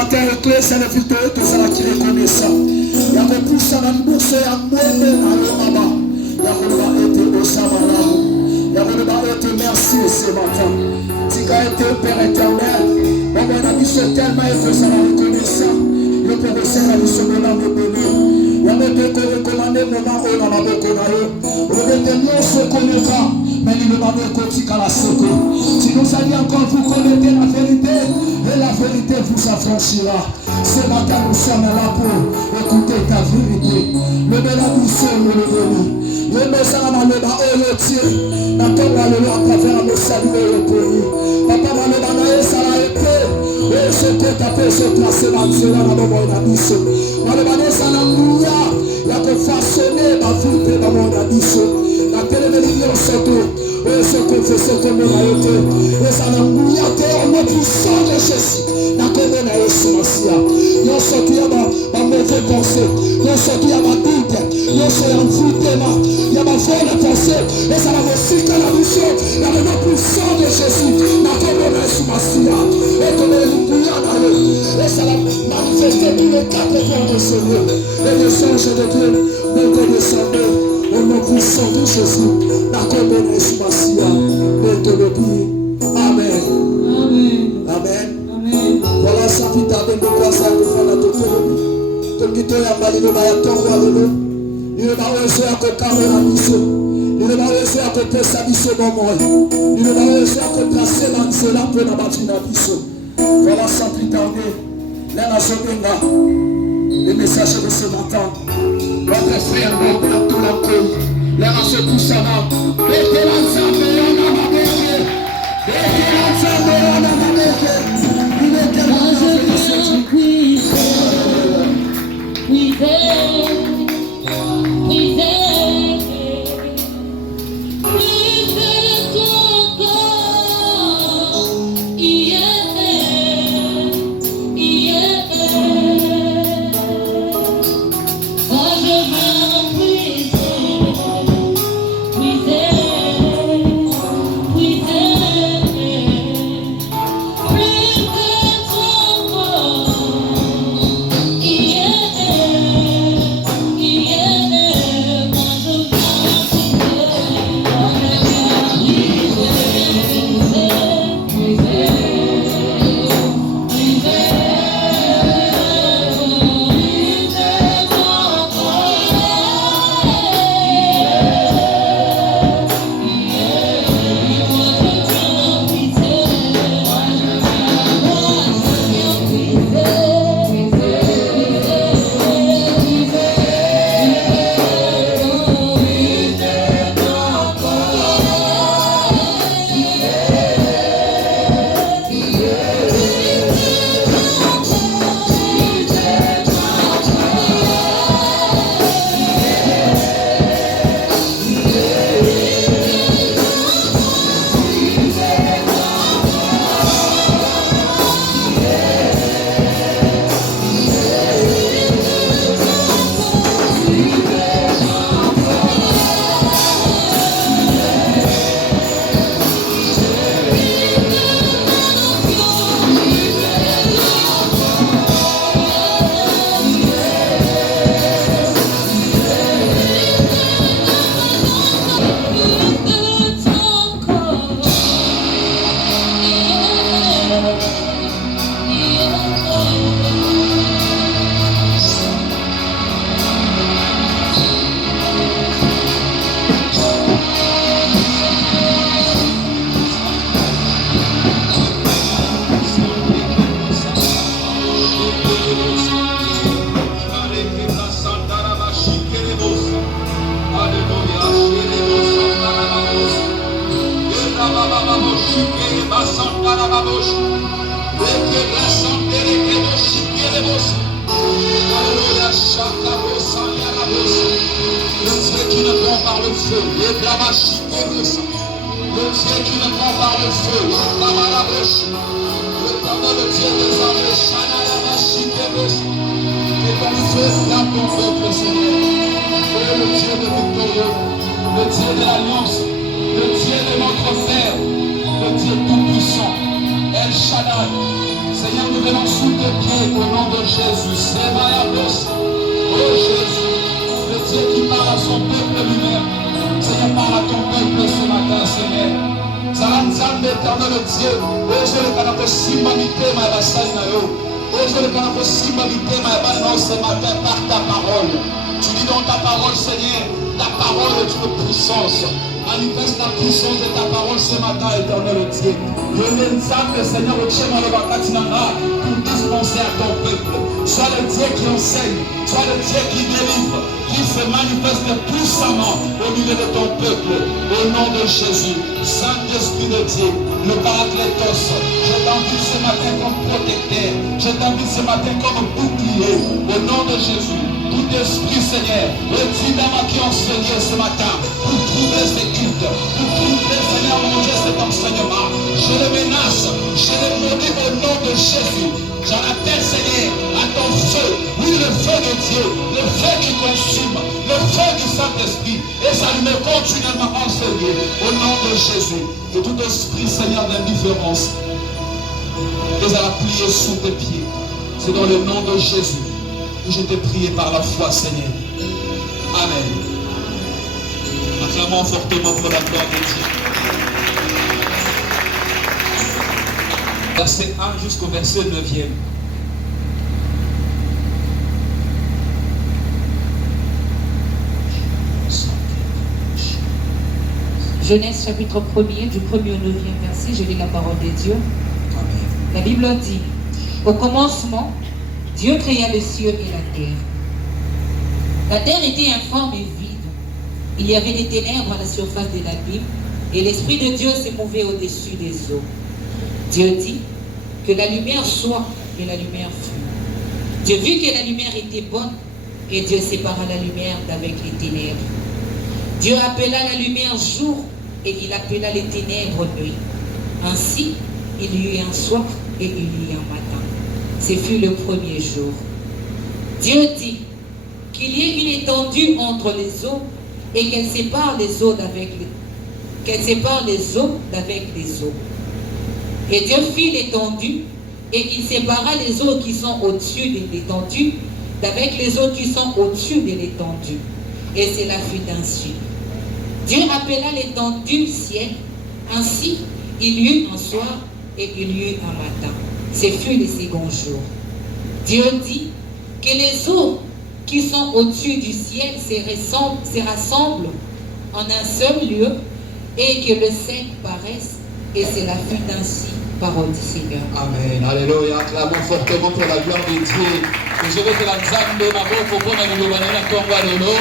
C'est le filtre de ça qui reconnaît ça. Il y a des pouces à la bourse et à moi-même à l'Omaba. Il y a été au Samarabo. Il y a été merci ce matin. Si tu as été Père éternel, on a dit ce tellement et que ça la reconnaissant. Le Père de Saint a dit ce moment de bonheur. Il y a des recommandés moment où on a beaucoup d'ailleurs. On a des liens se connaîtra. Mais il ne m'a pas dit qu'à la seconde. Si nous allions encore vous connaître la vérité, et la vérité vous affranchira. Ce matin nous sommes là pour écouter ta vérité. Le bénin du ciel nous le donne. Le message dans le bas et le tir. Maintenant on le à travers le salut et le pays. Papa m'a le banaï ça l'a été. Et ce que tu as fait se placer dans cela dans le monde abysse. M'a le banaï ça l'a mouillé. Il a façonné ma vie dans mon abysse. La télévision surtout. Et ce qu'on fait, ce qu'on a été. Et ça n'a mouillé au nom puissant de Jésus. N'a qu'on a été Massia. Nous sortis à ma mauvaise pensée. Nous sortis à ma doute. Nous sommes en foutema. Il y a ma folle pensée. Et ça va aussi que la mission. Dans le nom puissant de Jésus. N'a qu'on a été Massia. Et qu'on a été et ça va manifester tous les quatre points de Seigneur. Et les anges de Dieu vont te descendre. Au nom puissant de Jésus, la commune est Massia, et te le dit. Amen. Amen. Amen. Voilà ça qui t'a donné de quoi ça vous fait la théorie. Tout qui t'a emballé le bayaton, il ne va réussir à cocarrer la mission. Il ne va réussir à copier sa mission dans moi. Il ne va réussir à placer l'ancelin pour la bâtir la mission. Voilà ça qui t'a donné. Là, la journée, les messages de ce matin. Votre frère, notre tout l'encore, les races tout ça va. Mettez l'ensemble, on a ma mère. Mettez l'ensemble, on a ma mère. Il est tellement de Seigneur, nous venons soutenir les pieds au nom de Jésus. Oh Jésus, le Dieu qui parle à son peuple lui-même. Seigneur, parle à ton peuple ce matin, Seigneur. Zala Nzambe éternel Dieu. Ozole kana kosimba mitema ya basali na yo. Ozole kana kosimba mitema ya bana ce matin par ta parole. Tu dis dans ta parole, Seigneur, ta parole est une puissance. Manifeste la puissance de ta parole ce matin, éternel Dieu. Le Nzambe, Seigneur, au Tchema le Bakatinanga, pour dispenser à ton peuple. Sois le Dieu qui enseigne, sois le Dieu qui délivre, qui se manifeste puissamment au milieu de ton peuple. Au nom de Jésus, Saint-Esprit de Dieu, le Paraclétos, je t'invite ce matin comme protecteur, je t'invite ce matin comme bouclier. Au nom de Jésus, tout esprit, Seigneur, le Tidama qui enseignait ce matin, pour trouver ces cultes, pour trouver, Seigneur, mon Dieu, cet enseignement. Je le menace, je le maudis au nom de Jésus. J'en appelle, Seigneur, à ton feu, oui, le feu de Dieu, le feu qui consume, le feu du Saint-Esprit, et ça lui met continuellement enseigné, au nom de Jésus. Que tout esprit, Seigneur, d'indifférence, les a pliés sous tes pieds. C'est dans le nom de Jésus que je t'ai prié par la foi, Seigneur. Amen. Acclamons fortement pour la gloire de Dieu. Verset 1 jusqu'au verset 9e. Genèse chapitre 1er, du 1er au 9e verset, je lis la parole de Dieu. Amen. La Bible dit, au commencement, Dieu créa le ciel et la terre. La terre était informe et vide. Il y avait des ténèbres à la surface de l'abîme, et l'Esprit de Dieu se mouvait au-dessus des eaux. Dieu dit que la lumière soit, et la lumière fut. Dieu vit que la lumière était bonne, et Dieu sépara la lumière d'avec les ténèbres. Dieu appela la lumière jour, et il appela les ténèbres nuit. Ainsi, il y eut un soir, et il y eut un matin. Ce fut le premier jour. Dieu dit qu'il y ait une étendue entre les eaux, et qu'elle sépare les eaux d'avec les eaux. Et Dieu fit l'étendue, et il sépara les eaux qui sont au-dessus de l'étendue d'avec les eaux qui sont au-dessus de l'étendue. Et cela fut ainsi. Dieu appela l'étendue ciel. Ainsi, il y eut un soir et il y eut un matin. Ce fut le second jour. Dieu dit que les eaux qui sont au-dessus du ciel se rassemblent en un seul lieu et que le sec paraisse. Et cela fut ainsi. Parole du Seigneur. Amen. Alléluia. Acclamons fortement pour la gloire de Dieu. Je veux que la Nzambe maboko pona lilobana tomba lelo.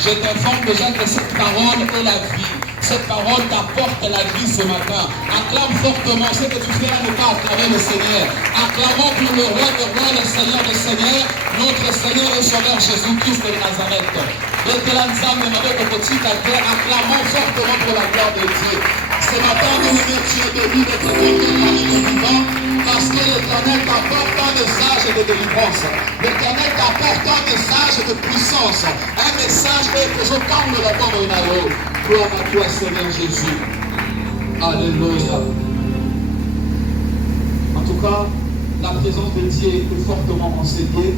Je t'informe déjà que cette parole est la vie. Cette parole t'apporte la vie ce matin. Acclame fortement. Ce que tu fais là ne pas acclamer le Seigneur. Acclamons pour le roi des rois, le Seigneur des seigneurs, notre Seigneur et Sauveur Jésus-Christ de Nazareth. Et que la Nzambe maboko petite à terre. Acclamons fortement pour la gloire de Dieu. Ce matin, nous remercions de lui d'être content parmi les vivants parce que l'Éternel t'apporte un message de délivrance. L'Éternel t'apporte un message de puissance. Un message que je tente de la tombe en allo. Gloire à toi, Seigneur Jésus. Alléluia. En tout cas, la présence de Dieu est fortement enseignée.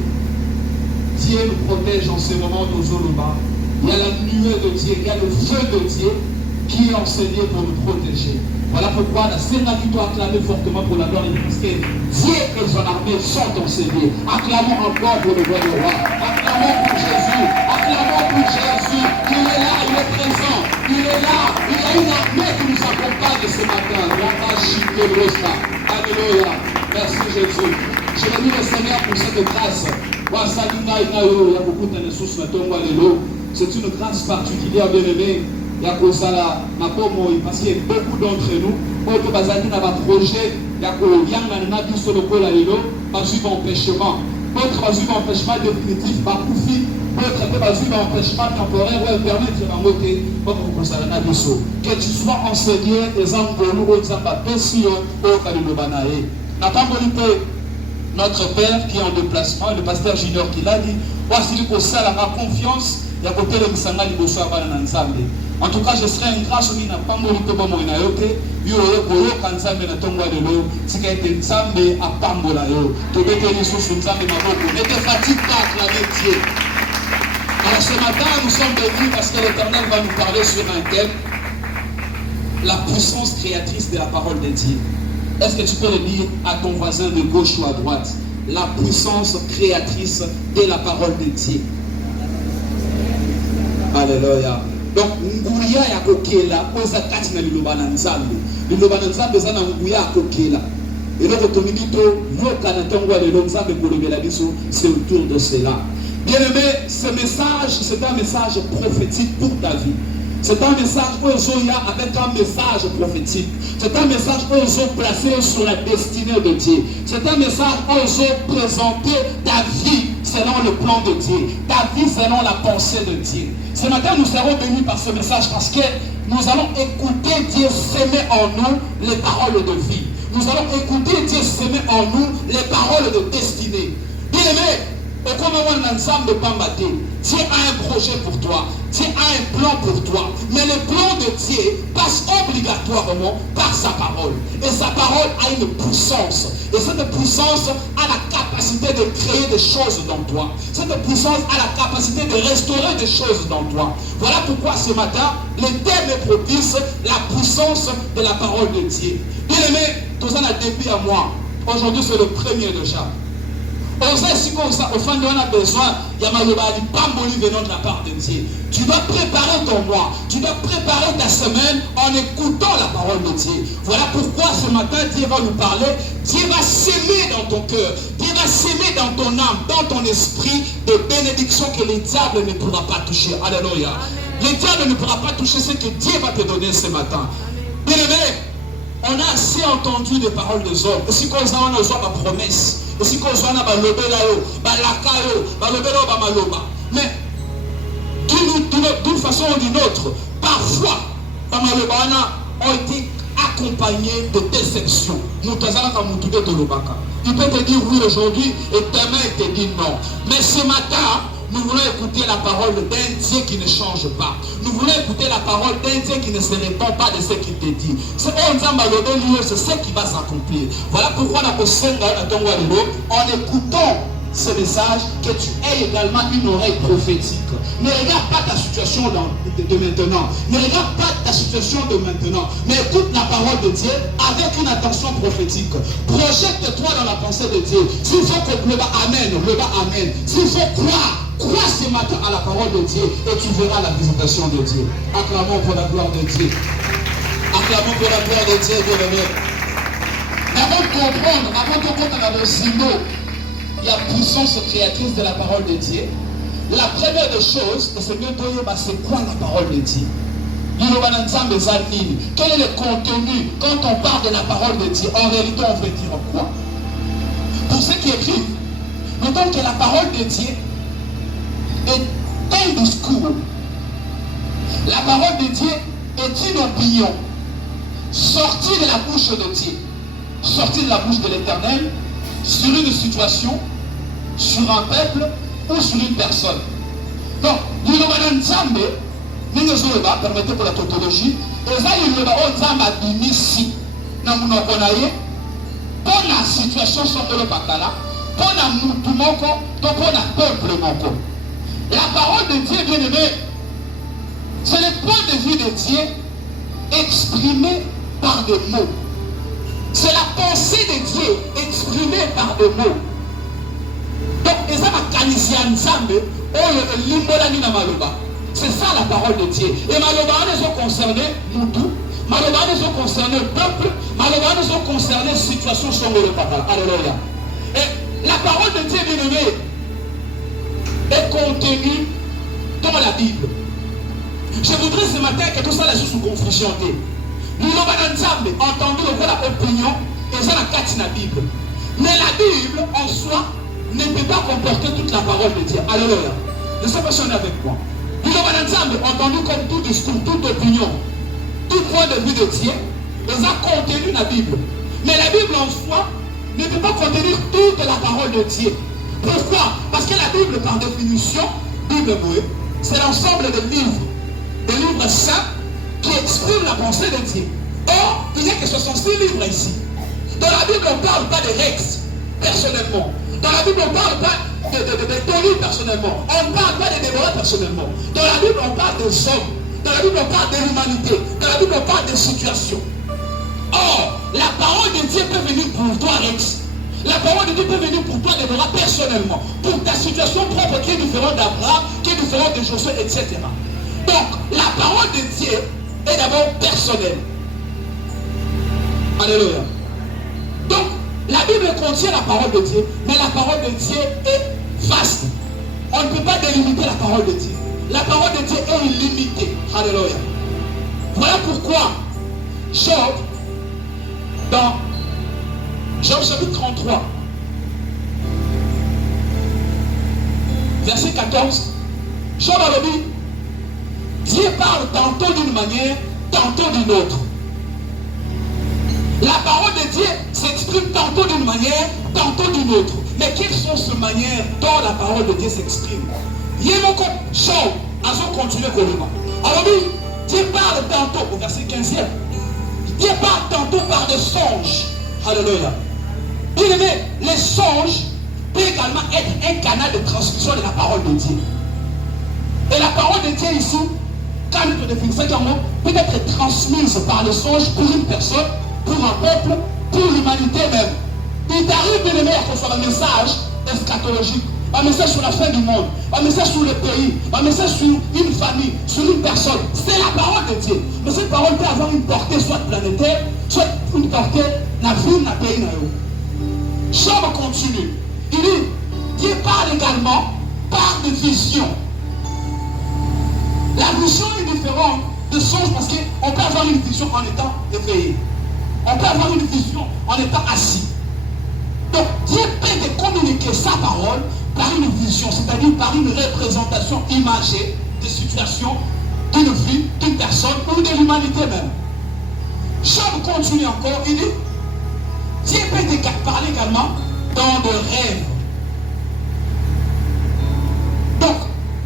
Dieu nous protège en ce moment de Zoloba. Il y a la nuée de Dieu, il y a le feu de Dieu qui est enseigné pour nous protéger. Voilà pourquoi la Sénat qui doit acclamer fortement pour la gloire de Christ. Dieu et son armée sont enseignés. Acclamons encore pour le roi du roi. Acclamons pour Jésus. Acclamons pour Jésus. Il est là, il est présent. Il est là. Il y a une armée qui nous accompagne ce matin. Alléluia. Merci Jésus. Je bénis le Seigneur pour cette grâce. C'est une grâce particulière, bien-aimée. Il y a parce qu'il y a beaucoup d'entre nous, qui ont un projet, il y a un sur le pas un empêchement. D'autres pas un empêchement définitif, pas coufi, d'autres pas un empêchement temporaire ou permettre de monter. Que tu sois enseigné, exemple de nous, notre Père qui est en déplacement, le pasteur Junior qui l'a dit, voici pour ça la confiance. Il y a côté de Missanga Liboso Abana Nzambe. En tout cas, je serai un grâce qui n'a pas mouru comme moi. Ne te fatigue pas à acclamer Dieu. Alors ce matin, nous sommes venus parce que l'Éternel va nous parler sur un thème, la puissance créatrice de la parole de Dieu. Est-ce que tu peux le dire à ton voisin de gauche ou à droite? La puissance créatrice de la parole de Dieu. Alléluia. Donc, nguya ya kokela, oza kati na liloba na nzambe. Liloba na nzambe za na nguya ya kokela. Et donc, autonomie, yoka na tongo ya lelo nzambe kolobela biso, c'est autour de cela. Bien aimé, ce message, c'est un message prophétique pour ta vie. C'est un message Ozoya avec un message prophétique. C'est un message Ozo placé sur la destinée de Dieu. C'est un message Ozo présenter ta vie selon le plan de Dieu. Ta vie selon la pensée de Dieu. Ce matin, nous serons bénis par ce message parce que nous allons écouter Dieu s'aimer en nous les paroles de vie. Nous allons écouter Dieu s'aimer en nous les paroles de destinée. Bien aimé, Dieu a un projet pour toi. Dieu a un plan pour toi. Mais le plan de Dieu passe obligatoirement par sa parole. Et sa parole a une puissance. Et cette puissance a la capacité de créer des choses dans toi. Cette puissance a la capacité de restaurer des choses dans toi. Voilà pourquoi ce matin, le thème est propice, la puissance de la parole de Dieu. Bien aimé, tout ça n'a début à moi. Aujourd'hui, c'est le 1er de chaque. Au fin de on a besoin, il y a venant de la part de Dieu. Tu dois préparer ton mois, tu dois préparer ta semaine en écoutant la parole de Dieu. Voilà pourquoi ce matin Dieu va nous parler. Dieu va s'aimer dans ton cœur, Dieu va s'aimer dans ton âme, dans ton esprit, de bénédictions que le diable ne pourra pas toucher. Alléluia. Le diable ne pourra pas toucher ce que Dieu va te donner ce matin. Bien aimé, on a assez entendu des paroles des hommes. Et si on a ma promesse, et si on a mais d'une façon ou d'une autre, parfois, ont été accompagnés de déception. Il peut te dire oui aujourd'hui et demain il te dit non. Mais ce matin, nous voulons écouter la parole d'un Dieu qui ne change pas. Nous voulons écouter la parole d'un Dieu qui ne se répand pas de ce qu'il te dit. C'est ce qui va s'accomplir. Voilà pourquoi en écoutant ce message, que tu aies également une oreille prophétique. Ne regarde pas ta situation de maintenant. Ne regarde pas ta situation de maintenant. Mais écoute la parole de Dieu avec une attention prophétique. Projette-toi dans la pensée de Dieu. S'il faut que le bas amen. S'il faut crois ce matin à la parole de Dieu et tu verras la visitation de Dieu. Acclamons pour la gloire de Dieu. Acclamons pour la gloire de Dieu, bien aimé. Avant de comprendre, avant de comprendre le symbole, il y a puissance créatrice de la parole de Dieu. La première des choses, c'est quoi la parole de Dieu? Quel est le contenu quand on parle de la parole de Dieu? En réalité, on veut dire quoi? Pour ceux qui écrivent, notons que la parole de Dieu est un discours. La parole de Dieu est une opinion sortie de la bouche de Dieu, sortie de la bouche de l'Éternel, sur une situation, sur un peuple ou sur une personne. Donc, permettez pour la tautologie, pour la situation sur le Bakala, pour la Moutoumoko, pour la peuple Moko. La parole de Dieu, bien aimé, c'est le point de vue de Dieu exprimé par des mots. C'est la pensée de Dieu exprimée par des mots. Donc, c'est ça la parole de Dieu. Et malheureusement, ils ont concerné Moutou, malheureusement, ils ont concerné le peuple, malheureusement, ils ont concerné la situation sur le papa. Alléluia. Et la parole de Dieu, bien aimé, est contenue dans la Bible. Je voudrais ce matin que tout ça laisse sous confusion. Nous avons entendu l'opinion et ça la carte la Bible. Mais la Bible en soi ne peut pas comporter toute la parole de Dieu. Alléluia. Je ne sais pas si on est avec moi. Nous avons entendu comme tout discours, toute opinion, tout point de vue de Dieu, ils ont contenu la Bible. Mais la Bible en soi ne peut pas contenir toute la parole de Dieu. Pourquoi? Parce que la Bible, par définition, Bible, c'est l'ensemble des livres des livres saints qui expriment la pensée de Dieu. Or, il n'y a que 66 livres ici. Dans la Bible, on ne parle pas de Rex personnellement. Dans la Bible, on ne parle pas de Tony personnellement. On ne parle pas de Déborah personnellement. Dans la Bible, on parle des hommes. Dans la Bible, on parle de l'humanité. Dans la Bible, on parle des situations. Or, la parole de Dieu peut venir pour toi, Rex. La parole de Dieu peut venir pour toi, Déborah, personnellement. Pour ta situation propre qui est différente d'Abraham, qui est différente de Josué, etc. Donc, la parole de Dieu est d'abord personnelle. Alléluia. Donc, la Bible contient la parole de Dieu, mais la parole de Dieu est vaste. On ne peut pas délimiter la parole de Dieu. La parole de Dieu est illimitée. Alléluia. Voilà pourquoi Job, dans Job chapitre 33, verset 14, Job avait dit, Dieu parle tantôt d'une manière, tantôt d'une autre. La parole de Dieu s'exprime tantôt d'une manière, tantôt d'une autre. Mais quelles sont ces manières dont la parole de Dieu s'exprime? Il y a beaucoup de choses à continuer complètement. Alors oui, Dieu parle tantôt, au verset 15e, Dieu parle tantôt par des songes. Alléluia. Bien aimé, les songes peuvent également être un canal de transmission de la parole de Dieu. Et la parole de Dieu ici, quand nous définissons peut être transmise par les songes pour une personne, pour un peuple, pour l'humanité même. Il t'arrive, bien aimé, à recevoir un message eschatologique, un message sur la fin du monde, un message sur le pays, un message sur une famille, sur une personne. C'est la parole de Dieu. Mais cette parole peut avoir une portée soit planétaire, soit une portée dans la ville, dans le pays. Job continue. Il dit, Dieu parle également par des visions. La vision est différente de songe parce qu'on peut avoir une vision en étant éveillé. On peut avoir une vision en étant assis. Donc Dieu peut te communiquer sa parole par une vision, c'est-à-dire par une représentation imagée des situations d'une vie, d'une personne ou de l'humanité même. Job continue encore, il dit, Dieu peut te parler également dans des rêves. Donc,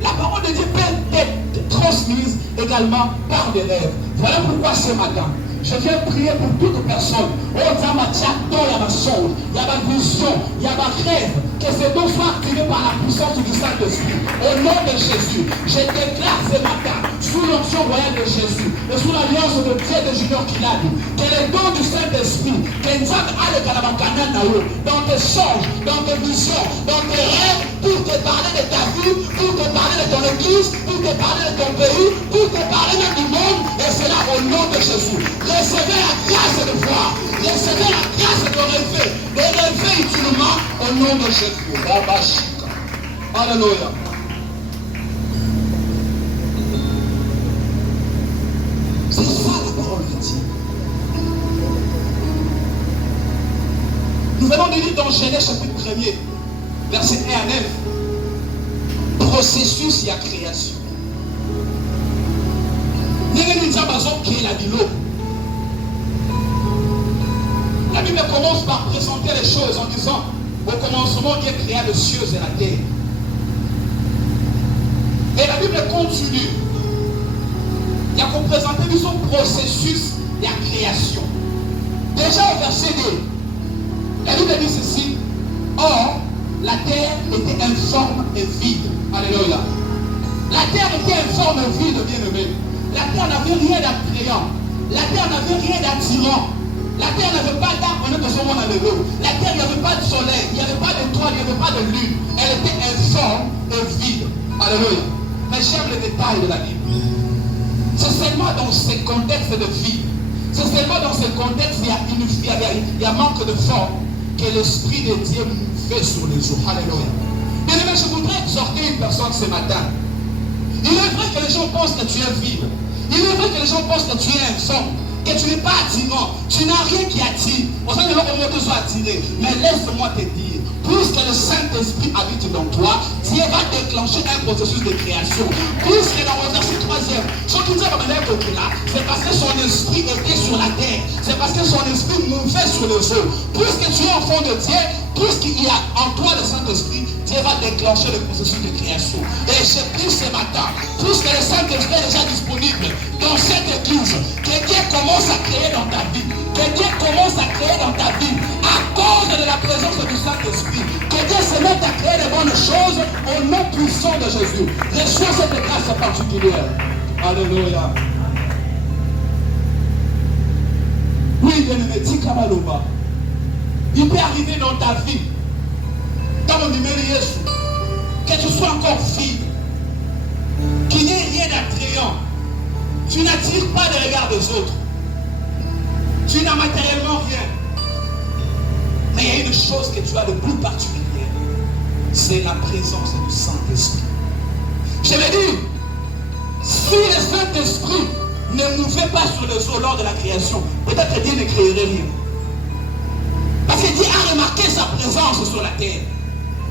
la parole de Dieu peut être transmise également par des rêves. Voilà pourquoi ce matin, je viens prier pour toute personne. Oh, il y a ma songe, il y a ma vision, il y a ma rêve. Que ces dons soient activés par la puissance du Saint-Esprit. Au nom de Jésus, je déclare ce matin, sous l'onction royale de Jésus, et sous l'alliance de Dieu de Junior Kiladi, que les dons du Saint-Esprit, que nous avons dans tes songes, dans tes visions, dans tes rêves, pour te parler de ta vie, pour te parler de ton église, pour te parler de ton pays, pour te parler du monde, et c'est là au nom de Jésus. Recevez la grâce de voir, recevez la grâce de rêver utilement au nom de Jésus. Alléluia. C'est ça la parole de Dieu. Nous venons de lire dans Genèse chapitre 1er, verset 1 à 9, processus et à création. La Bible commence par présenter les choses en disant, au commencement, Dieu créa les cieux et la terre. Et la Bible continue. Il y a qu'on présenter son processus de la création. Déjà au verset 2, la Bible dit ceci, or, la terre était informe et vide. Alléluia. La terre était informe et vide, bien-aimé. La terre n'avait rien d'attrayant. La terre n'avait rien d'attirant. La terre n'avait pas d'arbre, on est dans son monde alleluia. La terre, il n'y avait pas de soleil, il n'y avait pas d'étoile, il n'y avait pas de lune. Elle était informe et vide. Alléluia. Mais j'aime les détails de la Bible. C'est seulement dans ces contextes de vie, c'est seulement dans ces contextes où il y a manque de forme que l'Esprit de Dieu nous fait sur les eaux. Alléluia. Bien aimé, je voudrais exhorter une personne ce matin. Il est vrai que les gens pensent que tu es vide. Il est vrai que les gens pensent que tu es informe, que tu n'es pas attirant. Tu n'as rien qui attire. Pour ça, on va te soit attiré. Mais laisse-moi te dire, puisque le Saint-Esprit habite dans toi, Dieu va déclencher un processus de création. Puisque dans le verset 3e, ce qui dit là, c'est parce que son esprit était sur la terre. C'est parce que son esprit mouvait sur les eaux. Puisque tu es enfant de Dieu, puisqu'il y a en toi le Saint-Esprit, Dieu va déclencher le processus de création. Et je prie ce matin, puisque le Saint-Esprit est déjà disponible dans cette église, que Dieu commence à créer dans ta vie. Que Dieu commence à créer dans ta vie à cause de la présence du Saint-Esprit. Que Dieu se mette à créer de bonnes choses au nom puissant de Jésus. Reçois cette grâce particulière. Alléluia. Oui, bien-aimé, dis Kamaloba. Il peut arriver dans ta vie, dans mon numéro Jésus, que tu sois encore vide, qu'il n'y ait rien d'attrayant. Tu n'attires pas le regard des autres. Tu n'as matériellement rien. Mais il y a une chose que tu as de plus particulière. C'est la présence du Saint-Esprit. Je me dis, si le Saint-Esprit ne mouvait pas sur les eaux lors de la création, peut-être Dieu ne créerait rien. Parce que Dieu a remarqué sa présence sur la terre.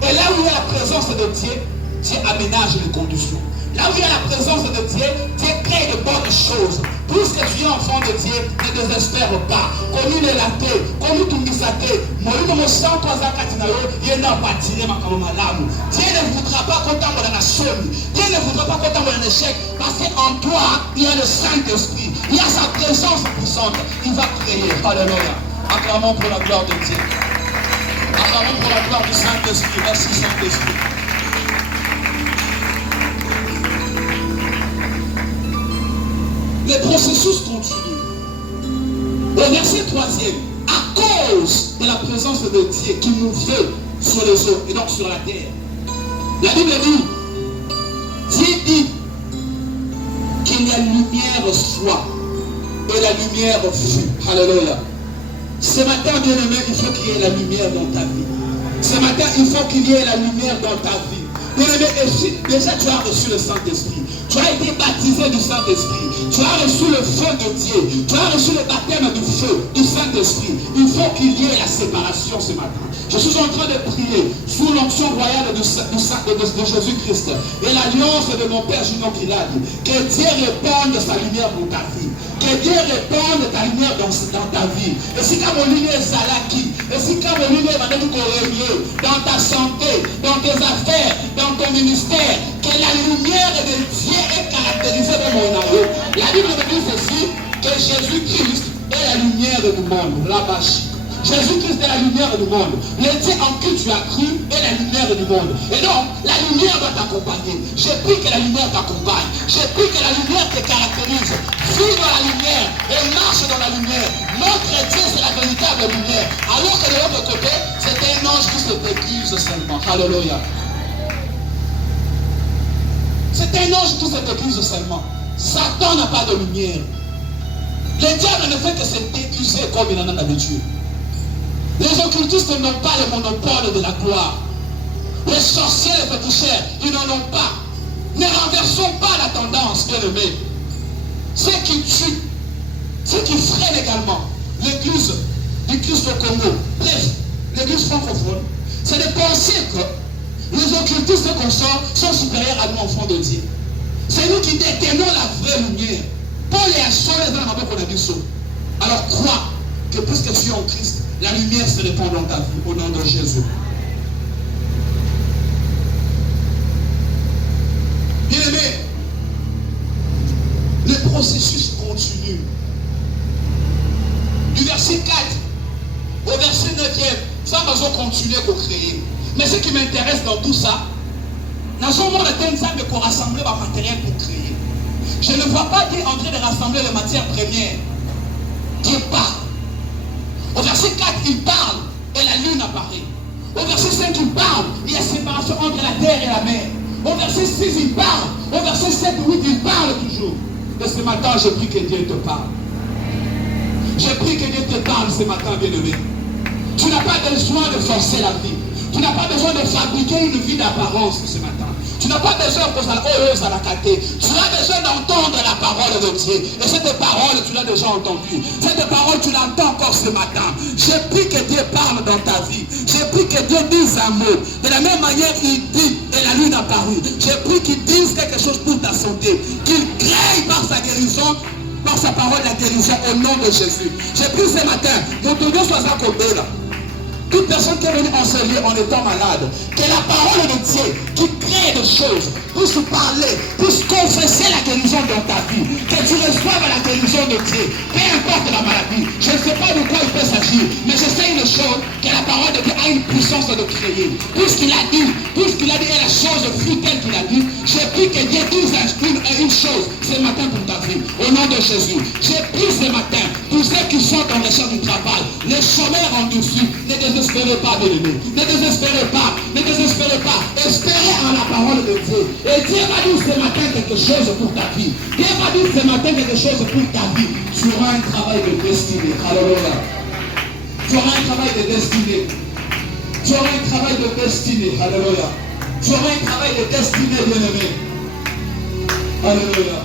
Et là où il y a la présence de Dieu, Dieu aménage les conditions. Là où il y a la présence de Dieu, Dieu crée de bonnes choses. Puisque tu es enfant de Dieu, ne désespère pas. Comme il est laté, comme il est misaté, Dieu ne voudra pas qu'on t'envoie dans la somme. Dieu ne voudra pas qu'on t'envoie dans l'échec. Parce qu'en toi, il y a le Saint-Esprit. Il y a sa présence puissante. Il va créer. Alléluia. Acclamons pour la gloire de Dieu. Acclamons pour la gloire du Saint-Esprit. Merci Saint-Esprit. Le processus continue. Au verset 3e, à cause de la présence de Dieu qui nous veut sur les eaux et donc sur la terre, la Bible dit, Dieu dit qu'il y a lumière soit et la lumière fut. Alléluia. Ce matin, bien-aimé, il faut qu'il y ait la lumière dans ta vie. Ce matin, il faut qu'il y ait la lumière dans ta vie. Bien-aimé, déjà tu as reçu le Saint-Esprit. Tu as été baptisé du Saint-Esprit. Tu as reçu le feu de Dieu. Tu as reçu le baptême du feu, du Saint-Esprit. Il faut qu'il y ait la séparation ce matin. Je suis en train de prier sous l'onction royale de Jésus-Christ et l'alliance de mon Père Junior Kilad. Que Dieu répande sa lumière dans ta vie. Que Dieu répande ta lumière dans ta vie. Et si quand mon lumière est Zalaki, et si quand mon lumière va être dans ta santé, dans tes affaires, dans ton ministère, que la lumière de Dieu est caractérisée par mon amour. La Bible me dit ceci, que Jésus-Christ est la lumière du monde. La vache. Jésus-Christ est la lumière du monde. Le Dieu en qui tu as cru est la lumière du monde. Et donc, la lumière doit t'accompagner. Je prie que la lumière t'accompagne. Je prie que la lumière te caractérise. Vis dans la lumière et marche dans la lumière. Notre Dieu, c'est la véritable lumière. Alors que de l'autre côté, c'est un ange qui se déguise seulement. Alléluia. C'est un ange qui se déguise seulement. Satan n'a pas de lumière. Le diable ne fait que se déguiser comme il en a d'habitude. Les occultistes n'ont pas le monopole de la gloire. Les sorciers, les féticheurs, ils n'en ont pas. Ne renversons pas la tendance, bien-aimés. Ceux qui tuent, ceux qui freinent également l'église du Christ au Congo, bref, l'église francophone, c'est de penser que les occultistes qu'on sort sont supérieurs à nous, enfants de Dieu. C'est nous qui détenons la vraie lumière. Paul est à son dans la qu'on a dit ça. Alors crois que puisque tu es en Christ, la lumière se répand dans ta vie au nom de Jésus. Bien-aimé, le processus continue. Du verset 4 au verset 9e, ça va continuer à créer. Mais ce qui m'intéresse dans tout ça, dans ce monde de qu'on rassemble le matériel pour créer. Je ne vois pas Dieu en train de rassembler les matières premières. Dieu parle. Au verset 4, il parle et la lune apparaît. Au verset 5, il parle, il y a séparation entre la terre et la mer. Au verset 6, il parle. Au verset 7 et 8, il parle toujours. Et ce matin, je prie que Dieu te parle. Je prie que Dieu te parle ce matin, bien-aimé. Tu n'as pas besoin de forcer la vie. Tu n'as pas besoin de fabriquer une vie d'apparence ce matin. Tu n'as pas besoin de la cater. Tu as besoin d'entendre la parole de Dieu. Et cette parole, tu l'as déjà entendue. Cette parole, tu l'entends encore ce matin. Je prie que Dieu parle dans ta vie. Je prie que Dieu dise un mot. De la même manière, il dit, et la lune apparut. Je prie qu'il dise quelque chose pour ta santé. Qu'il crée par sa guérison, par sa parole, la guérison au nom de Jésus. Je prie ce matin, que ton Dieu soit accordé là. toute personne qui est venue en ce lieu en étant malade, que la parole de Dieu qui crée des choses puisse parler, puisse confesser la guérison dans ta vie, que tu reçoives la guérison de Dieu, peu importe la maladie. Je ne sais pas de quoi il peut s'agir, mais je sais une chose, que la parole de Dieu a une puissance de créer. Puisqu'il a dit, et la chose fut telle qu'il a dit, j'ai pris que Dieu dise une chose ce matin pour ta vie, au nom de Jésus. J'ai pris ce matin, tous ceux qui sont dans les champs du travail, les chômeurs en dessus, ne désespérez pas, bien-aimés. Ne désespérez pas, ne désespérez pas. Espérez en la parole de Dieu. Et Dieu va dire ce matin quelque chose pour ta vie. Dieu va dire ce matin quelque chose pour ta vie. Tu auras un travail de destinée. Alléluia. Tu auras un travail de destinée. Tu auras un travail de destinée. Alléluia. Tu auras un travail de destinée, bien-aimé. Alléluia.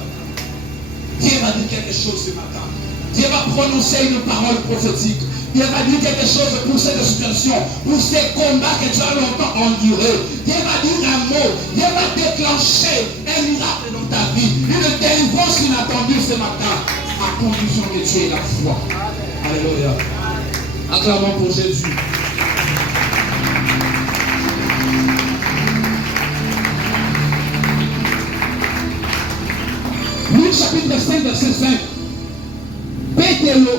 Dieu va dire quelque chose ce matin. Dieu va prononcer une parole prophétique. Dieu va dire quelque chose pour cette situation, pour ces combats que tu as longtemps endurés. Dieu va dire un mot. Dieu va déclencher un miracle dans ta vie. Une délivrance inattendue ce matin, à condition que tu aies la foi. Alléluia. Acclamons pour Jésus. Luc chapitre 5, verset 5. Pételo,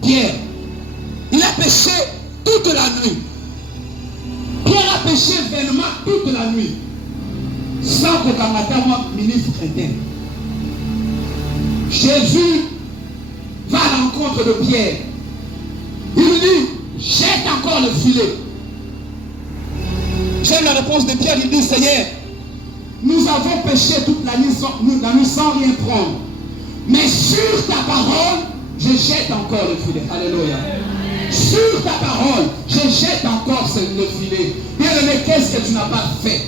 Pierre, il a péché toute la nuit. Pierre a péché vainement toute la nuit. Sans qu'aucun matin, ministre chrétien. Jésus va à l'encontre de Pierre. Il lui dit, jette encore le filet. J'aime la réponse de Pierre, il dit, Seigneur, nous avons péché toute la nuit sans rien prendre. Mais sur ta parole, je jette encore le filet. Alléluia. Sur ta parole, je jette encore le filet. Bien-aimé, qu'est-ce que tu n'as pas fait?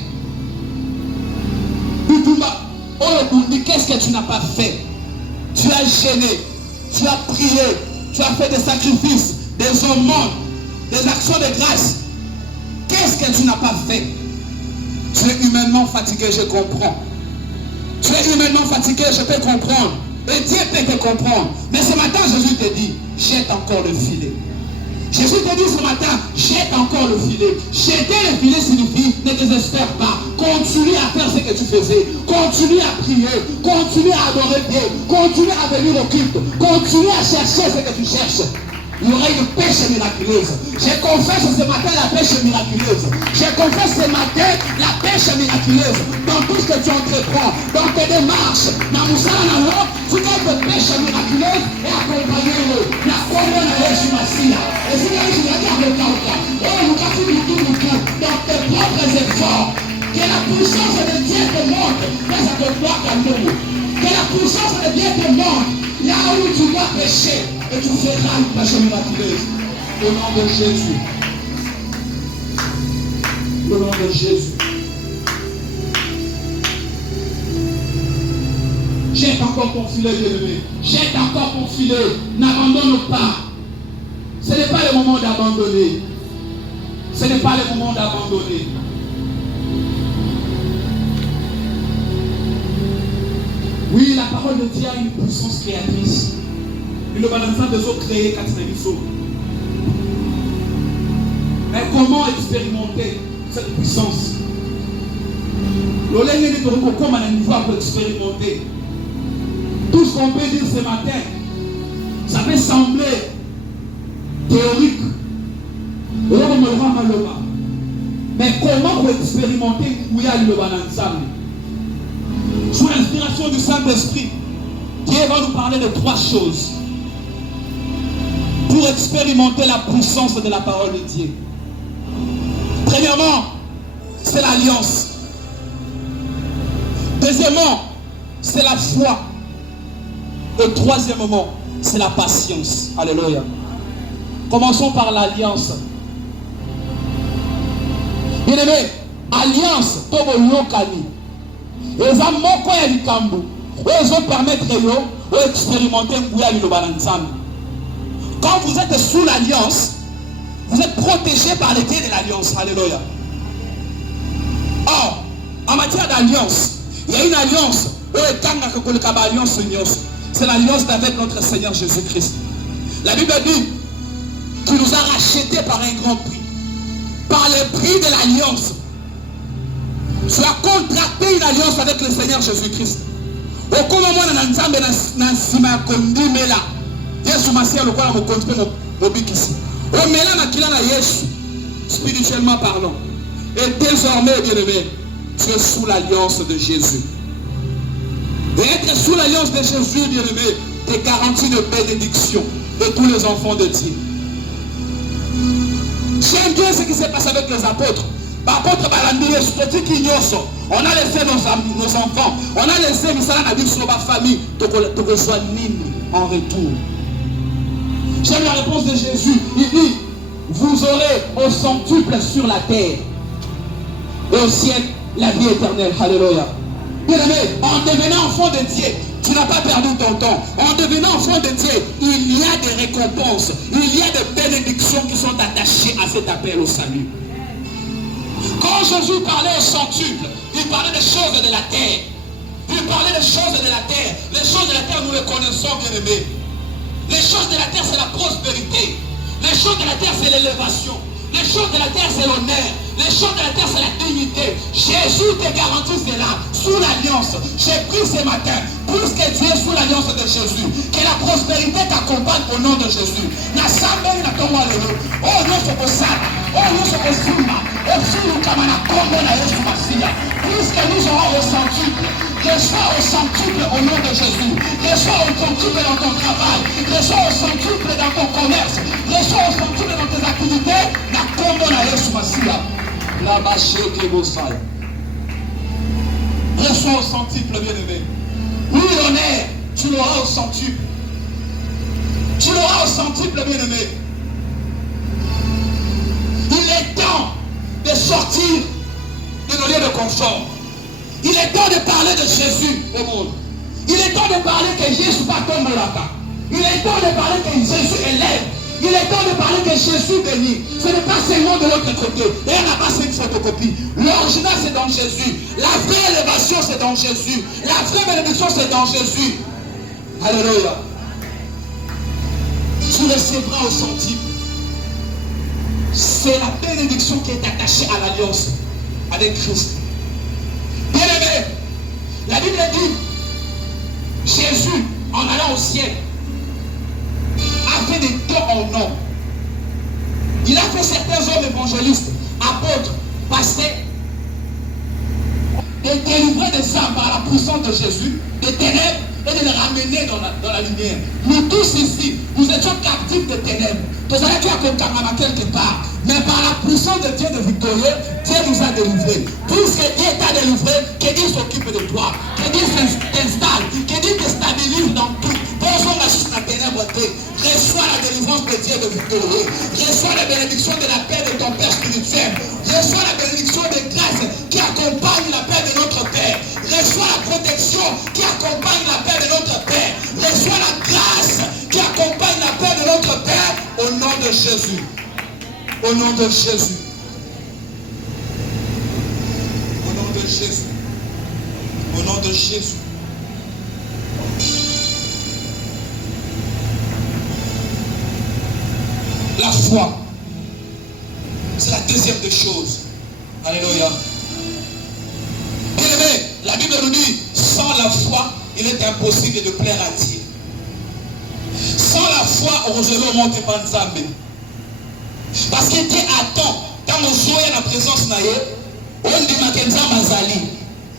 Qu'est-ce que tu n'as pas fait? Tu as gêné, tu as prié, tu as fait des sacrifices, des aumônes, des actions de grâce. Qu'est-ce que tu n'as pas fait? Tu es humainement fatigué, je comprends. Tu es humainement fatigué, je peux comprendre. Et Dieu peut te comprendre. Mais ce matin, Jésus te dit, jette encore le filet. Jésus te dit ce matin, jette encore le filet. Jeter le filet signifie, ne désespère pas. Continue à faire ce que tu faisais. Continue à prier. Continue à adorer Dieu. Continue à venir au culte. Continue à chercher ce que tu cherches. Il y aura une pêche miraculeuse. Je confesse ce matin la pêche miraculeuse. Je confesse ce matin la pêche miraculeuse. Dans tout ce que tu entreprends, dans tes démarches, dans Moussala, tu dois une pêche miraculeuse et accompagner-le. La colonne à Jésus Massia. Et si tu regardes le cas, dans tes propres efforts, que la puissance de Dieu te montre, mais ça te doit calmer. Que la puissance de Dieu te montre, là où tu dois pécher. Et tu feras une pêche miraculeuse. Au nom de Jésus. Au nom de Jésus. Jette encore ton filet, bien-aimé. Jette encore ton filet. N'abandonne pas. Ce n'est pas le moment d'abandonner. Ce n'est pas le moment d'abandonner. Oui, la parole de Dieu a une puissance créatrice. Le balançant des eaux créées quand il mais comment expérimenter cette puissance? Comment on peut expérimenter? Tout ce qu'on peut dire ce matin, ça peut sembler théorique. Mais comment pour expérimenter où il y a le balançant? Sous l'inspiration du Saint-Esprit, Dieu va nous parler de 3 choses. Pour expérimenter la puissance de la parole de Dieu. Premièrement, c'est l'alliance. Deuxièmement, c'est la foi. Et troisièmement, c'est la patience. Alléluia. Commençons par l'alliance. Bien-aimé, alliance, tobo yokani. Eza moko ya likambo. Ozo permettre yo expérimenter mbuya liloba na Nzambe. Quand vous êtes sous l'alliance, vous êtes protégé par les pieds de l'alliance. Alléluia. Or, en matière d'alliance, il y a une alliance. C'est l'alliance avec notre Seigneur Jésus-Christ. La Bible dit qui nous a rachetés par un grand prix. Par le prix de l'alliance. Tu as contracté une alliance avec le Seigneur Jésus-Christ. Au comment moi nanzambe na kondimela. Yesu masia lokola mo kontre mo bikisi. O mela na kila na Yesu spirituellement parlant. Et désormais bien-aimé, tu es sous l'alliance de Jésus. Et être sous l'alliance de Jésus, bien-aimé, te garantit de bénédiction de tous les enfants de Dieu. J'aime bien ce qui s'est passé avec les apôtres. L'apôtre on a laissé nos enfants, on a laissé ma famille, te reçoit Nini en retour. J'aime la réponse de Jésus. Il dit, vous aurez au centuple sur la terre et au ciel la vie éternelle. Alléluia. Bien-aimé, en devenant enfant de Dieu, tu n'as pas perdu ton temps. En devenant enfant de Dieu, il y a des récompenses, il y a des bénédictions qui sont attachées à cet appel au salut. Quand Jésus parlait au centuple, il parlait des choses de la terre. Il parlait des choses de la terre. Les choses de la terre, nous les connaissons, bien-aimés. Les choses de la terre, c'est la prospérité. Les choses de la terre, c'est l'élévation. Les choses de la terre, c'est l'honneur. Les choses de la terre, c'est la dignité. Jésus te garantit cela sous l'alliance. J'ai pris ce matin, puisque tu es sous l'alliance de Jésus, que la prospérité t'accompagne au nom de Jésus. Oh, puisque nous aurons ressenti que soit au centuple au nom de Jésus, que soit au centuple dans ton travail, que soit au centuple dans ton commerce, que soit au centuple dans tes activités, la combo na Yesu Masia, la bâche qui est Mosai. Reçois au centuple, bien-aimé. Oui, l'honneur, tu l'auras au centuple. Tu l'auras au centuple, bien-aimé. Il est temps de sortir de nos lieux de confort. Il est temps de parler de Jésus au monde. Il est temps de parler que Jésus va tomber là-bas. Il est temps de parler que Jésus élève. Il est temps de parler que Jésus bénit. Ce n'est pas seulement de l'autre côté. Et on n'a pas fait une photocopie. L'original c'est dans Jésus. La vraie élévation c'est dans Jésus. La vraie bénédiction c'est dans Jésus. Alléluia. Tu recevras au centuple. C'est la bénédiction qui est attachée à l'alliance avec Christ. Bien-aimé, la Bible dit, Jésus, en allant au ciel, a fait des dons en nom. Il a fait certains hommes évangélistes, apôtres, pasteurs, de délivrer des âmes par la puissance de Jésus, des ténèbres, et de les ramener dans la lumière. Nous tous ici, nous étions captifs de ténèbres. Nous allons dire que quelque part. Mais par la puissance de Dieu de victorieux, Dieu nous a délivrés. Puisque Dieu t'a délivré, que Dieu s'occupe de toi. Que Dieu t'installe. Que Dieu te stabilise dans tout. Reçois la délivrance de Dieu de victorieux. Reçois la bénédiction de la paix de ton Père spirituel. Reçois la bénédiction de grâce qui accompagne la paix de notre Père. Reçois la protection qui accompagne la paix de notre Père. Reçois la grâce qui accompagne la paix de notre Père au nom de Jésus. Au nom de Jésus. Au nom de Jésus. Au nom de Jésus. La foi. C'est la deuxième des choses. Alléluia. Bien-aimé, la Bible nous dit, sans la foi, il est impossible de plaire à Dieu. Sans la foi, on ne monte pas ensemble. Parce que Dieu attend, quand on joue à la présence naïe, on dit que Nzamba Zali,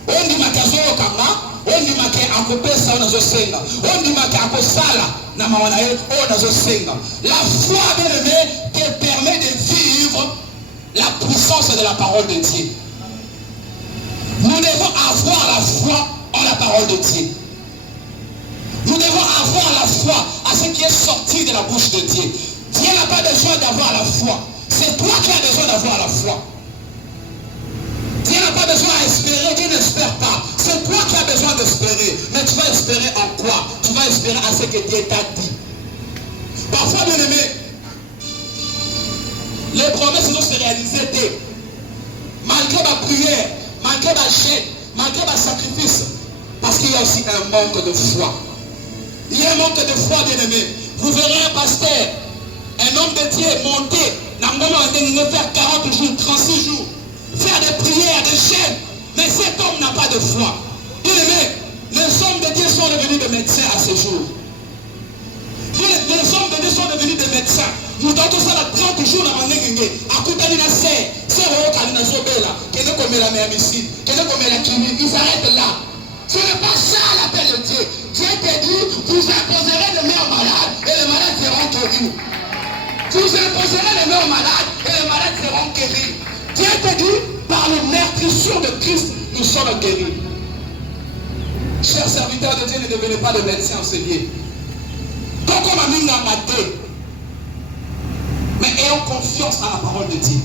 on dit que Zoyo Kama, on dit que Akopesa on a Zosenga, on dit que Akosala na Mawanae on a Zosenga. La foi, bien-aimé, te permet de vivre la puissance de la parole de Dieu. Nous devons avoir la foi en la parole de Dieu. Nous devons avoir la foi à ce qui est sorti de la bouche de Dieu. Dieu n'a pas besoin d'avoir la foi. C'est toi qui as besoin d'avoir la foi. Dieu n'a pas besoin d'espérer, Dieu n'espère pas. C'est toi qui as besoin d'espérer. Mais tu vas espérer en quoi? Tu vas espérer à ce que Dieu t'a dit. Parfois, bien aimé, les promesses vont se réaliser malgré ma prière, malgré ma chaîne, malgré ma sacrifice. Parce qu'il y a aussi un manque de foi. Il y a un manque de foi, bien aimé. Vous verrez un pasteur, un homme de Dieu faire 40 jours, 36 jours, faire des prières, des chaînes. Mais cet homme n'a pas de foi. Bien aimé, les hommes de Dieu sont devenus des médecins à ce jour. Les hommes de Dieu sont devenus des médecins. Nous avons tout ça dans 30 jours dans la Nengenge. À côté de la serre, c'est au Kalina Zobela, qui est comme la médecine, qui est comme la chimie. Ils arrêtent là. Ce n'est pas ça l'appel de Dieu. Dieu te dit, vous imposerez les mains aux malades et les malades seront guéris. Vous imposerez les mains aux malades et les malades seront guéris. Dieu te dit, par le meurtrissure de Christ, nous sommes guéris. Chers serviteurs de Dieu, ne devenez pas des médecins enseignés. Donc on m'a mis dans ma tête. Mais ayons confiance à la parole de Dieu.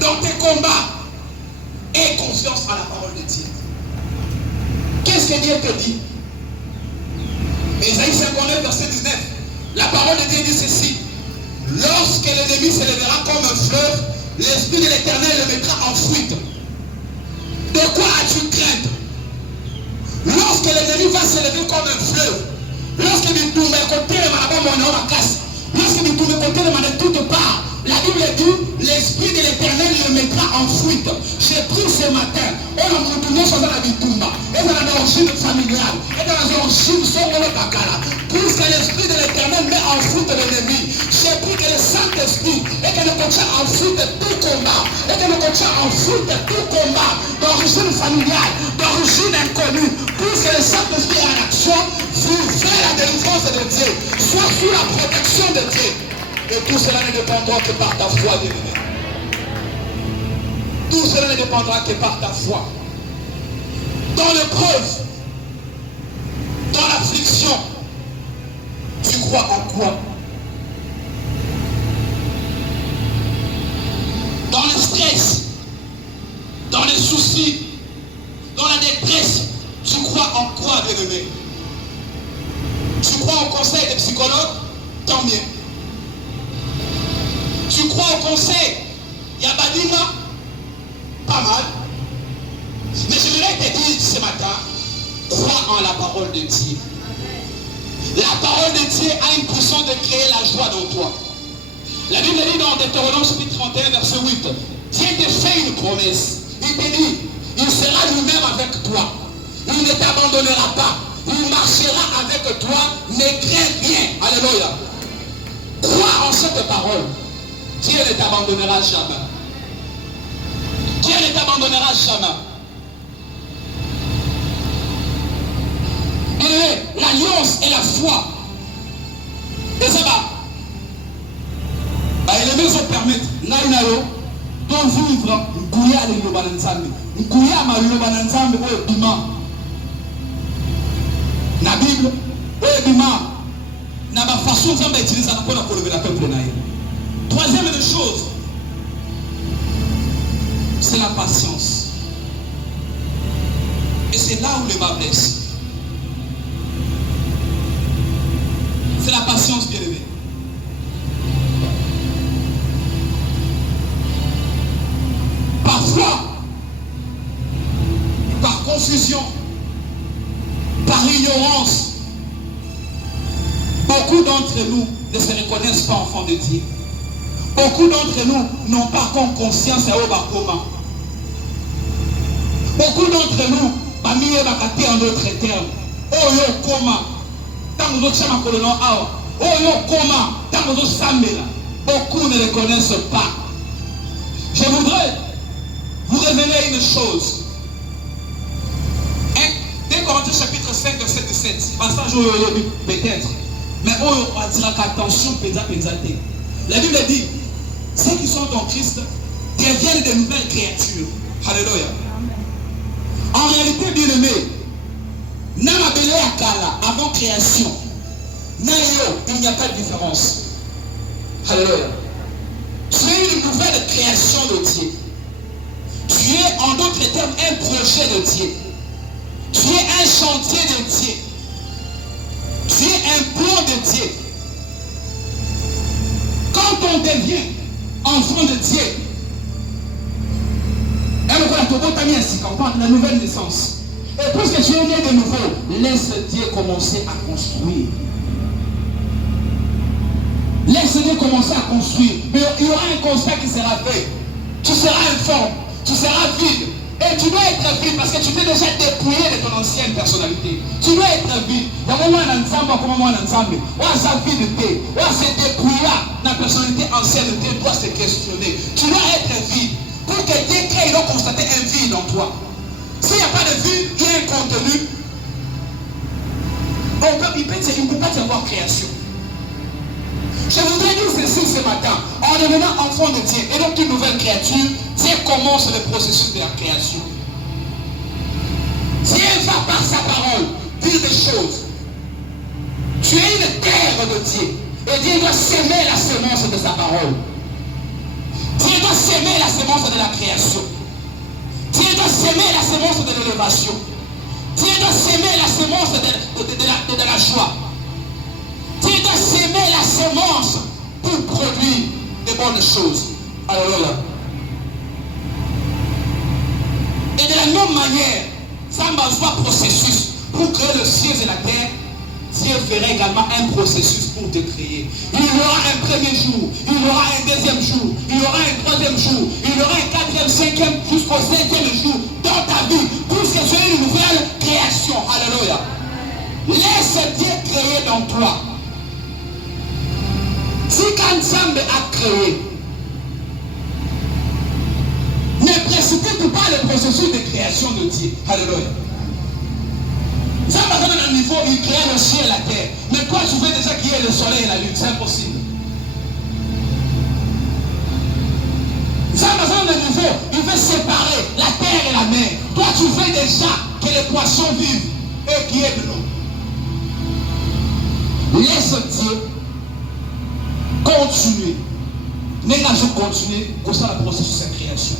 Dans tes combats, aie confiance à la parole de Dieu. Qu'est-ce que Dieu te dit? Ésaïe 59, verset 19. La parole de Dieu dit ceci. Lorsque l'ennemi se lèvera comme un fleuve, l'Esprit de l'Éternel le mettra en fuite. De quoi as-tu crainte? Lorsque l'ennemi va se lever comme un fleuve, lorsque il tombe à côté de ma casse, lorsque il tombe à côté de ma de toutes parts, la Bible dit, l'Esprit de l'Éternel le mettra en fuite. J'ai pris ce matin, on a montré sur la bitumba, et dans l'origine familiale, et dans l'origine sur le bakala. Puisque l'Esprit de l'Éternel met en fuite l'ennemi, j'ai pris que le Saint-Esprit, et que le contient en fuite tout combat, et que le contient en fuite tout combat, d'origine familiale, d'origine inconnue, puisque le Saint-Esprit est en action, vous faites la délivrance de Dieu, soit sous la protection de Dieu. Et tout cela ne dépendra que par ta foi, bien-aimé. Tout cela ne dépendra que par ta foi. Dans l'épreuve, dans l'affliction, tu crois en quoi? Dans le stress, dans les soucis, dans la détresse, tu crois en quoi, bien-aimé? Tu crois au conseil des psychologues? Tant mieux. Tu crois au conseil? Yabadima? Pas mal. Mais je voudrais te dire ce matin, crois en la parole de Dieu. La parole de Dieu a une puissance de créer la joie dans toi. La Bible dit dans Deutéronome chapitre 31, verset 8, Dieu te fait une promesse. Il te dit, il sera lui-même avec toi. Il ne t'abandonnera pas. Il marchera avec toi. Ne crains rien. Alléluia. Crois en cette parole. Dieu ne t'abandonnera jamais. Dieu ne t'abandonnera jamais. Et l'alliance et la foi. Et ça va. Les maisons permettent. Naïnayo, de vivre. Nkouya le lobananzambe. Nkouya ma lobananzambe oye bima. Na Bible, oye bima. Na ma façon de utiliser ça pour la peuple naïe. Troisième des choses, c'est la patience. Et c'est là où le bas blesse. C'est la patience, bien aimé. Parfois, par confusion, par ignorance, beaucoup d'entre nous ne se reconnaissent pas enfants de Dieu. Beaucoup d'entre nous n'ont pas conscience à Obakoma. Beaucoup d'entre nous, Mamie Bakate en d'autres termes, oh yo koma, tant que nous sommes colonel awa, oh yo koma, tant que nous sommes là. Beaucoup ne le connaissent pas. Je voudrais vous révéler une chose. 2 Corinthiens chapitre 5, verset 17. Passage où peut-être. Mais on va dire qu'attention, pédate. La Bible dit, ceux qui sont en Christ deviennent de nouvelles créatures. Alléluia. En réalité, bien aimé, Namabele Akala, avant création, Nayo, il n'y a pas de différence. Alléluia. Tu es une nouvelle création de Dieu. Tu es, en d'autres termes, un projet de Dieu. Tu es un chantier de Dieu. Tu es un plan de Dieu. Quand on devient enfant de Dieu, la nouvelle naissance. Et puisque tu es né de nouveau, laisse Dieu commencer à construire. Laisse Dieu commencer à construire. Mais il y aura un constat qui sera fait. Tu seras informe, tu seras vide. Et tu dois être vide parce que tu t'es déjà dépouillé de ton ancienne personnalité. Tu dois être vide. Il y a un moment ensemble, comme moi ensemble. On a sa vide, on a se dépouiller la personnalité ancienne, tu dois se questionner. Tu dois être vide. Pour que Dieu crée, il doit constater un vide en toi. S'il n'y a pas de vide, il y a un contenu. Il ne peut pas y avoir création. Je voudrais dire ceci ce matin. En devenant enfant de Dieu et donc une nouvelle créature, Dieu commence le processus de la création. Dieu va par sa parole dire des choses. Tu es une terre de Dieu. Et Dieu doit s'aimer la semence de sa parole. Dieu doit s'aimer la semence de la création. Dieu doit s'aimer la semence de l'élévation. Dieu doit s'aimer la semence de la joie. Dieu doit s'aimer la semence pour produire de bonnes choses. Alléluia. Et de la même manière, ça m'a besoin de processus pour créer le ciel et la terre. Dieu fera également un processus pour te créer. Il y aura un premier jour, il y aura un deuxième jour, il y aura un troisième jour, il y aura un quatrième, cinquième, jusqu'au cinquième jour dans ta vie pour que tu aies une nouvelle création. Alléluia. Laisse Dieu créer dans toi. Si quand Nzambe a créé, ne précipite pas le processus de création de Dieu. Alléluia. Ça va donner un niveau, il crée le ciel et la terre. Mais toi, tu veux déjà qu'il y ait le soleil et la lune. C'est impossible. Ça va donner un niveau, il veut séparer la terre et la mer. Toi, tu veux déjà que les poissons vivent et qu'il y ait de l'eau. Laisse Dieu continuer. N'est-ce pas continuer comme ça le processus de création.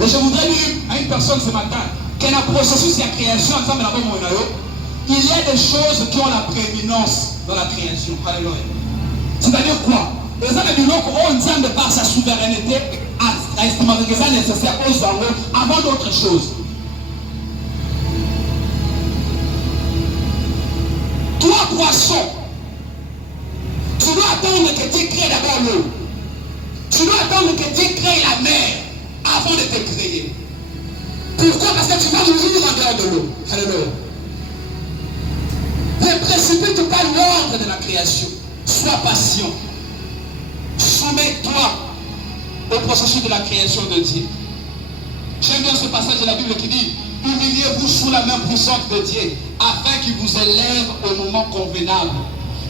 Et je voudrais dire à une personne ce matin qu'il y a un processus de création ensemble avec mon il y a des choses qui ont la prééminence dans la création. Alléluia. C'est-à-dire quoi? Les hommes du loco ont Nzambe par sa souveraineté à estimer que ça nécessaire aux hommes avant d'autres choses. Toi, poisson, tu dois attendre que Dieu crée d'abord l'eau. Tu dois attendre que Dieu crée la mer avant de te créer. Pourquoi? Parce que tu vas mourir en dehors de l'eau. Alléluia. Ne précipite pas l'ordre de la création. Sois patient. Soumets-toi au processus de la création de Dieu. J'aime bien ce passage de la Bible qui dit: humiliez-vous sous la main puissante de Dieu afin qu'il vous élève au moment convenable.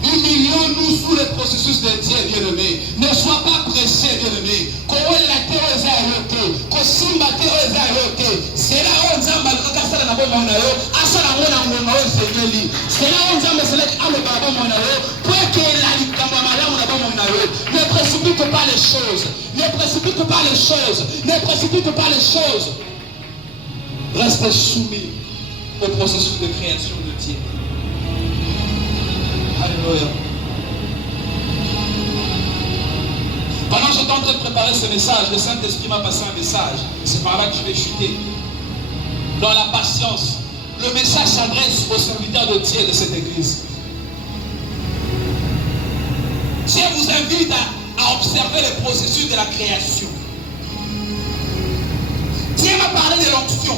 Humilions-nous sous le processus de Dieu, bien-aimé. Ne sois pas pressé, bien-aimé. C'est là où nous avons ne précipite pas les choses. Ne précipite pas les choses. Ne précipite pas les choses. Reste soumis au processus de création de Dieu. Alléluia. Pendant que j'étais en train de préparer ce message, le Saint-Esprit m'a passé un message. C'est par là que je vais chuter. Dans la patience, le message s'adresse aux serviteurs de Dieu de cette église. Dieu vous invite à observer le processus de la création. Dieu m'a parlé de l'onction.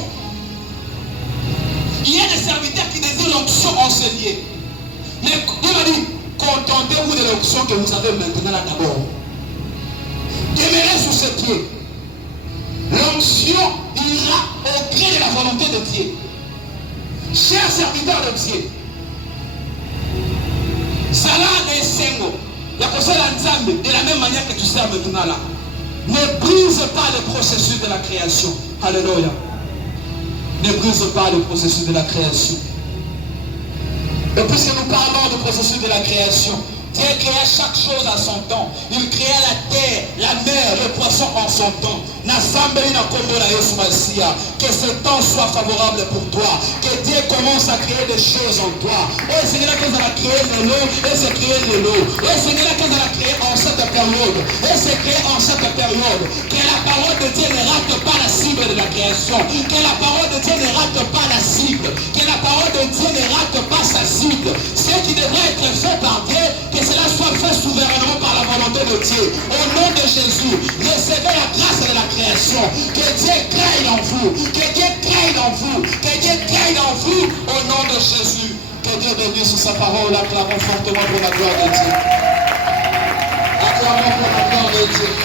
Il y a des serviteurs qui désirent l'onction enseignée. Mais Dieu m'a dit, contentez-vous de l'onction que vous avez maintenant là d'abord. Demeurez sous ses pieds. L'onction ira au gré de la volonté de Dieu. Chers serviteurs de Dieu, Salade et Sengo, la personne ensemble de la même manière que tu sers maintenant là. Ne brise pas le processus de la création. Alléluia. Ne brise pas le processus de la création. Et puisque nous parlons du processus de la création, Dieu créa chaque chose à son temps. Il créa la terre, la mer, le poisson en son temps. Que ce temps soit favorable pour toi. Que Dieu commence à créer des choses en toi. Et c'est là qu'il a créé de l'eau. Et c'est créé de l'eau. Et c'est là qu'il a créé en cette période. Et c'est créé en cette période. Que la parole de Dieu ne rate pas la cible de la création. Que la parole de Dieu ne rate pas la cible. Que la parole de Dieu ne rate pas sa cible. Ce qui devrait être fait par Dieu, que cela soit fait souverainement par la volonté prier. Au nom de Jésus, recevez la grâce de la création. Que Dieu crée en vous. Que Dieu crée en vous. Que Dieu crée en vous. Au nom de Jésus. Que Dieu bénisse sur sa parole. Acclamons fortement pour la gloire de Dieu. Acclamons pour la gloire de Dieu.